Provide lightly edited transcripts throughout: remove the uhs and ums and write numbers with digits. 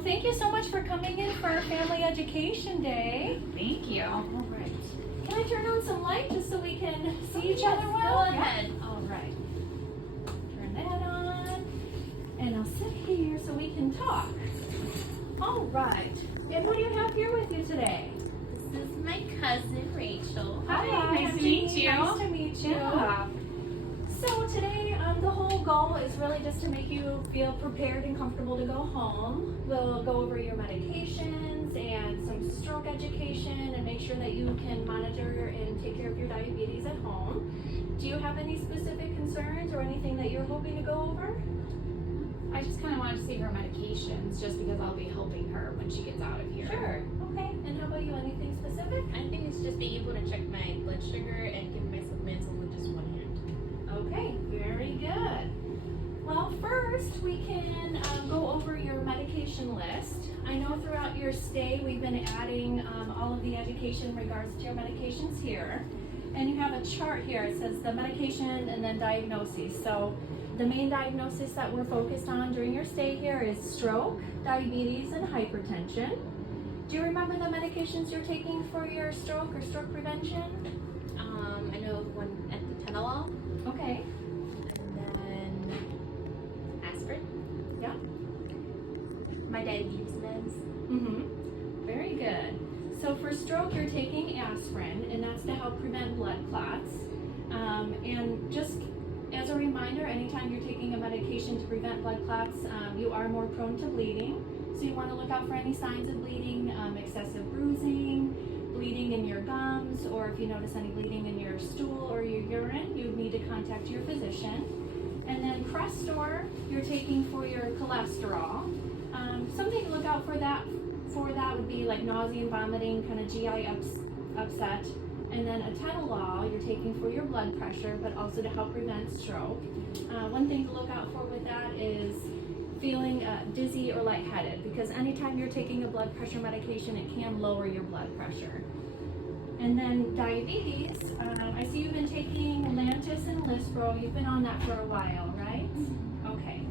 Well, thank you so much for coming in for our Family Education Day. Thank you. All right. Can I turn on some light just so we can see each other well? Go ahead. All right. Turn that on. And I'll sit here so we can talk. All right. And who do you have here with you today? This is my cousin Rachel. Hi, nice to meet you. Nice to meet you. Yeah. So today, the whole goal is really just to make you feel prepared and comfortable to go home. We'll go over your medications and some stroke education and make sure that you can monitor and take care of your diabetes at home. Do you have any specific concerns or anything that you're hoping to go over? I just kind of wanted to see her medications just because I'll be helping her when she gets out of here. Sure. Okay. And how about you? Anything specific? I think it's just being able to check my blood sugar and give myself meds with just one hand. Okay, very good. Well, first we can go over your medication list. I know throughout your stay we've been adding all of the education in regards to your medications here. And you have a chart here. It says the medication and then diagnoses. So the main diagnosis that we're focused on during your stay here is stroke, diabetes, and hypertension. Do you remember the medications you're taking for your stroke or stroke prevention? I know one at the Tenolol. Okay. And then aspirin. Yeah. My diabetes meds. Mm-hmm. Very good. So for stroke, you're taking aspirin, and that's to help prevent blood clots. And just as a reminder, anytime you're taking a medication to prevent blood clots, you are more prone to bleeding. So you want to look out for any signs of bleeding, excessive bruising, bleeding in your gums, or if you notice any bleeding in your stool or your urine, you need to contact your physician. And then Crestor, you're taking for your cholesterol. Something to look out for that would be like nausea and vomiting, kind of GI upset. And then atenolol, you're taking for your blood pressure, but also to help prevent stroke. One thing to look out for with that is feeling dizzy or lightheaded, because anytime you're taking a blood pressure medication, it can lower your blood pressure. And then diabetes, I see you've been taking Lantus and Lispro. You've been on that for a while, right? Okay.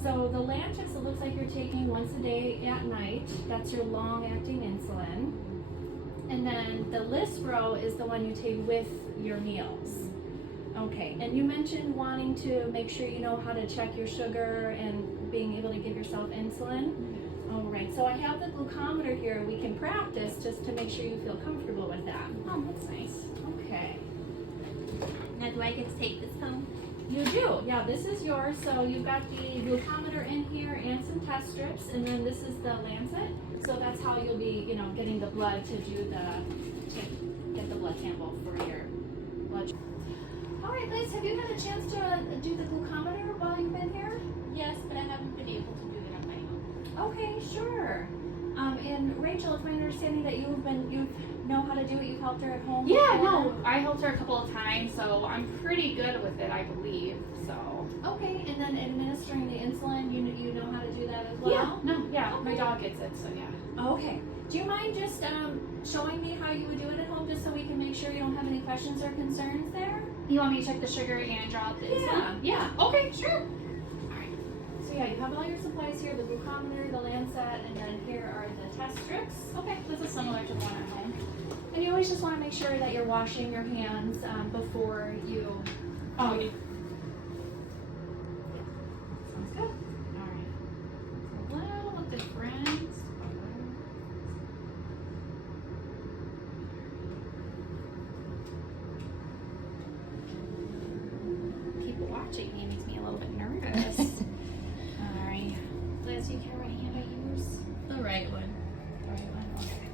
So the Lantus, it looks like you're taking once a day at night. That's your long-acting insulin. And then the Lispro is the one you take with your meals. Okay, and you mentioned wanting to make sure you know how to check your sugar and being able to give yourself insulin. All right, so I have the glucometer here. We can practice just to make sure you feel comfortable with that. Oh, that's nice. Okay. Now, do I get to take this home? You do, yeah, this is yours. So you've got the glucometer in here and some test strips, and then this is the Lancet. So that's how you'll be, getting the blood to get the blood sample for your blood. All right, Liz, have you had a chance to do the glucometer while you've been here? Yes, but I haven't been able to do it on my own. Okay, sure. And Rachel, it's my understanding that you know how to do it. You've helped her at home. Yeah, before? no, I helped her a couple of times, so I'm pretty good with it, I believe. So. Okay, and then administering the insulin, you know how to do that as well? Yeah, Okay. my dog gets it, so yeah. Okay. Do you mind just showing me how you would do it at home, just so we can make sure you don't have any questions or concerns there? You want me to check the sugar and draw up the insulin? Yeah. Okay, sure. So yeah, you have all your supplies here, the glucometer, the Lancet, and then here are the test strips. Okay, this is similar to the one at home. And you always just want to make sure that you're washing your hands before you... Oh, yeah. Sounds good. Alright. A little different. People watching me makes me a little bit nervous. Alright. Liz, do you care what hand I use? The right one. The right one? Okay.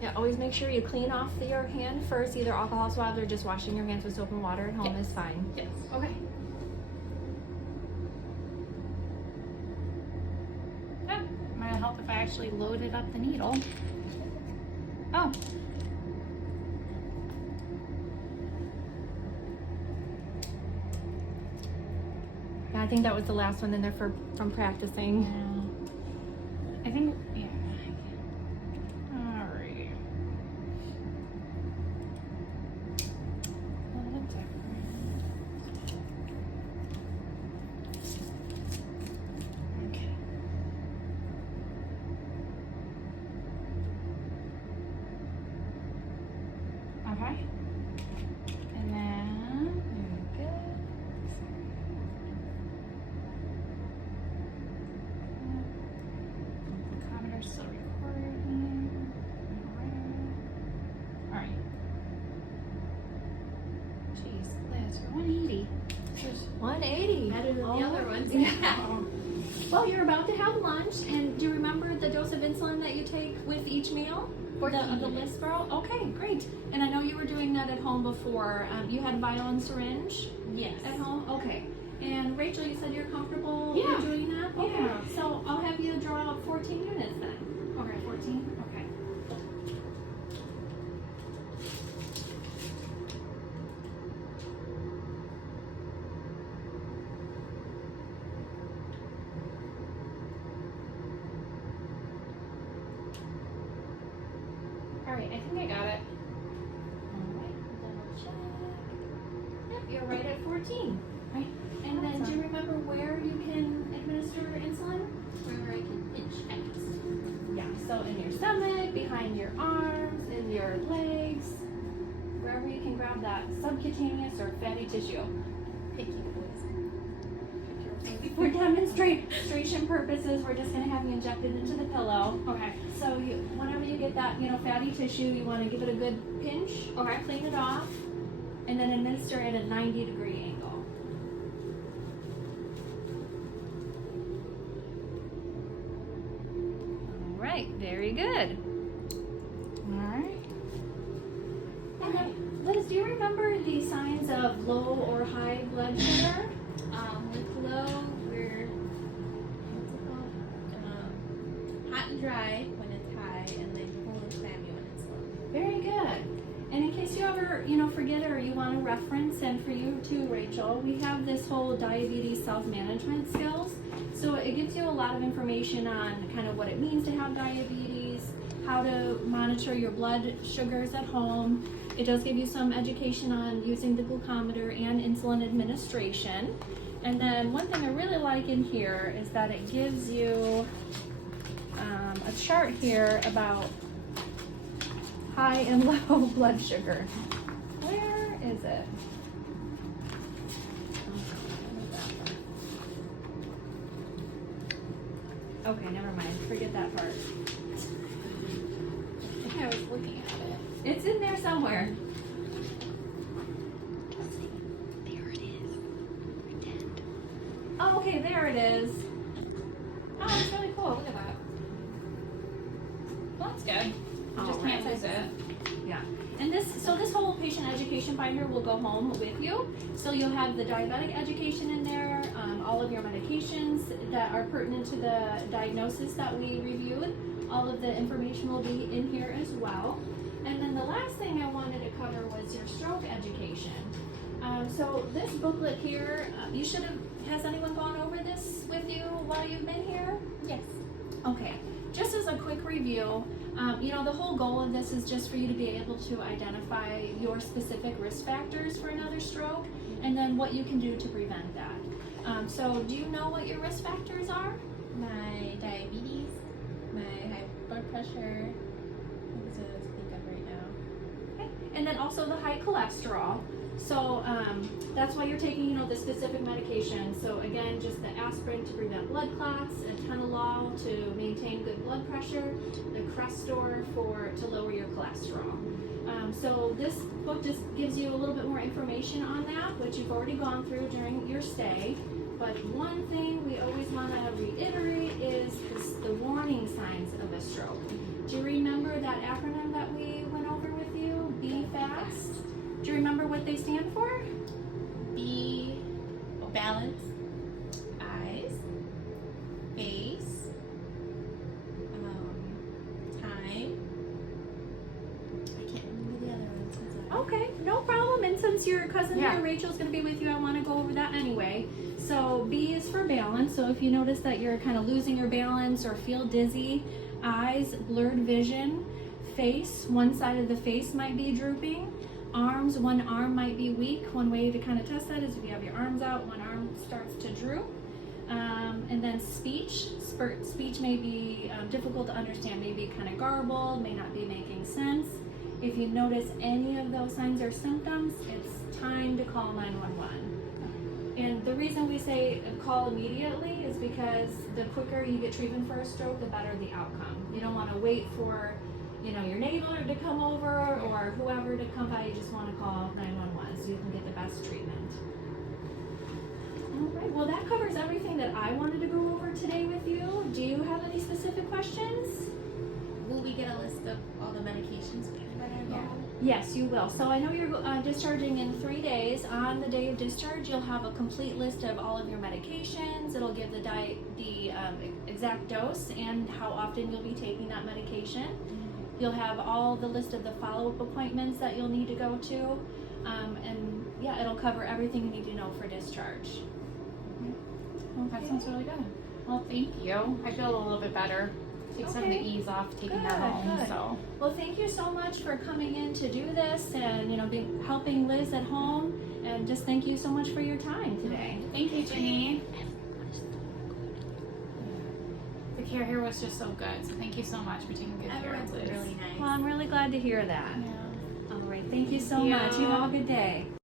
Yeah, always make sure you clean off your hand first, either alcohol swabs or just washing your hands with soap and water at home is fine. Yes. Okay. Yeah, might help if I actually loaded up the needle. Oh. Yeah, I think that was the last one in there from practicing. I think, yeah. Alright. better than the other ones. Yeah. Well, you're about to have lunch, and do you remember the dose of insulin that you take with each meal? 14 The units. Lispro? Okay, great. And I know you were doing that at home before. You had a vial and syringe Yes. at home? Okay. And Rachel, you said you're comfortable Yeah. with doing that? Okay. Yeah. So I'll have you draw out 14 units then. Okay, 14. Okay. Alright, I think I got it. Alright, double check. Yep, you're right at 14. Right. And then do you remember where you can administer insulin? Wherever I can pinch X. Yeah, so in your stomach, behind your arms, in your legs, wherever you can grab that subcutaneous or fatty tissue. Picky boys. For demonstration purposes, we're just gonna have you injected into the pillow. Okay. So whenever you get that, fatty tissue, you wanna give it a good pinch, Okay. clean it off, and then administer at a 90-degree angle. All right, very good. Alright. And then, Liz, do you remember the signs of low or high blood sugar? With low, we're what's it called? Hot and dry when it's high, and then cool and clammy when it's low. Very good. And in case you ever, forget or you want to reference, and for you too, Rachel, we have this whole diabetes self-management skills. So it gives you a lot of information on kind of what it means to have diabetes, how to monitor your blood sugars at home. It does give you some education on using the glucometer and insulin administration. And then one thing I really like in here is that it gives you a chart here about high and low blood sugar. Where is it? Okay, never mind. Forget that part. I think I was looking at it. It's in there somewhere. There it is. Pretend. Oh, okay, there it is. Oh, that's really cool. Look at that. Well, that's good. You just can't lose it. Yeah. And this whole patient education binder will go home with you. So you'll have the diabetic education in there, all of your medications that are pertinent to the diagnosis that we reviewed. All of the information will be in here as well. And then the last thing I wanted to cover was your stroke education. So this booklet here, has anyone gone over this with you while you've been here? Yes. Okay, just as a quick review, the whole goal of this is just for you to be able to identify your specific risk factors for another stroke and then what you can do to prevent that. So do you know what your risk factors are? My diabetes, my high blood pressure. That's what I think of right now. Okay. And then also the high cholesterol. So that's why you're taking, the specific medication. So again, just the aspirin to prevent blood clots, atenolol to maintain good blood pressure, the Crestor to lower your cholesterol. So this book just gives you a little bit more information on that, which you've already gone through during your stay. But one thing we always want to reiterate is the warning signs of a stroke. Do you remember that acronym that we went over with you? Be fast. Do you remember what they stand for? B, balance, eyes, face, time. I can't remember the other ones. Okay, no problem. And since your cousin Yeah. here, Rachel's going to be with you, I want to go over that anyway. So B is for balance. So if you notice that you're kind of losing your balance or feel dizzy, eyes, blurred vision, face, one side of the face might be drooping. Arms, one arm might be weak. One way to kind of test that is if you have your arms out, one arm starts to droop. And then speech may be difficult to understand, maybe kind of garbled, may not be making sense. If you notice any of those signs or symptoms, it's time to call 911. And the reason we say call immediately is because the quicker you get treatment for a stroke, the better the outcome. You don't want to wait for your neighbor to come over or whoever to come by. You just want to call 911 so you can get the best treatment. All right, well, Well, that covers everything that I wanted to go over today with you. Do you have any specific questions? Will we get a list of all the medications that are available? Yes, you will. So I know you're discharging in 3 days. On the day of discharge, you'll have a complete list of all of your medications. It'll give the exact dose and how often you'll be taking that medication. You'll have all the list of the follow-up appointments that you'll need to go to. And yeah, it'll cover everything you need to know for discharge. Well, that sounds really good. Well, thank you. I feel a little bit better. Take some of the Okay. ease off taking Good, that home. good. So Well, thank you so much for coming in to do this and, helping Liz at home. And just thank you so much for your time today. thank you, Jenny. The care here was just so good. So thank you so much for taking good care Everyone's of Liz. really nice. Well, I'm really glad to hear that. Yeah. All right, thank you so Thank much. You you. have a good day.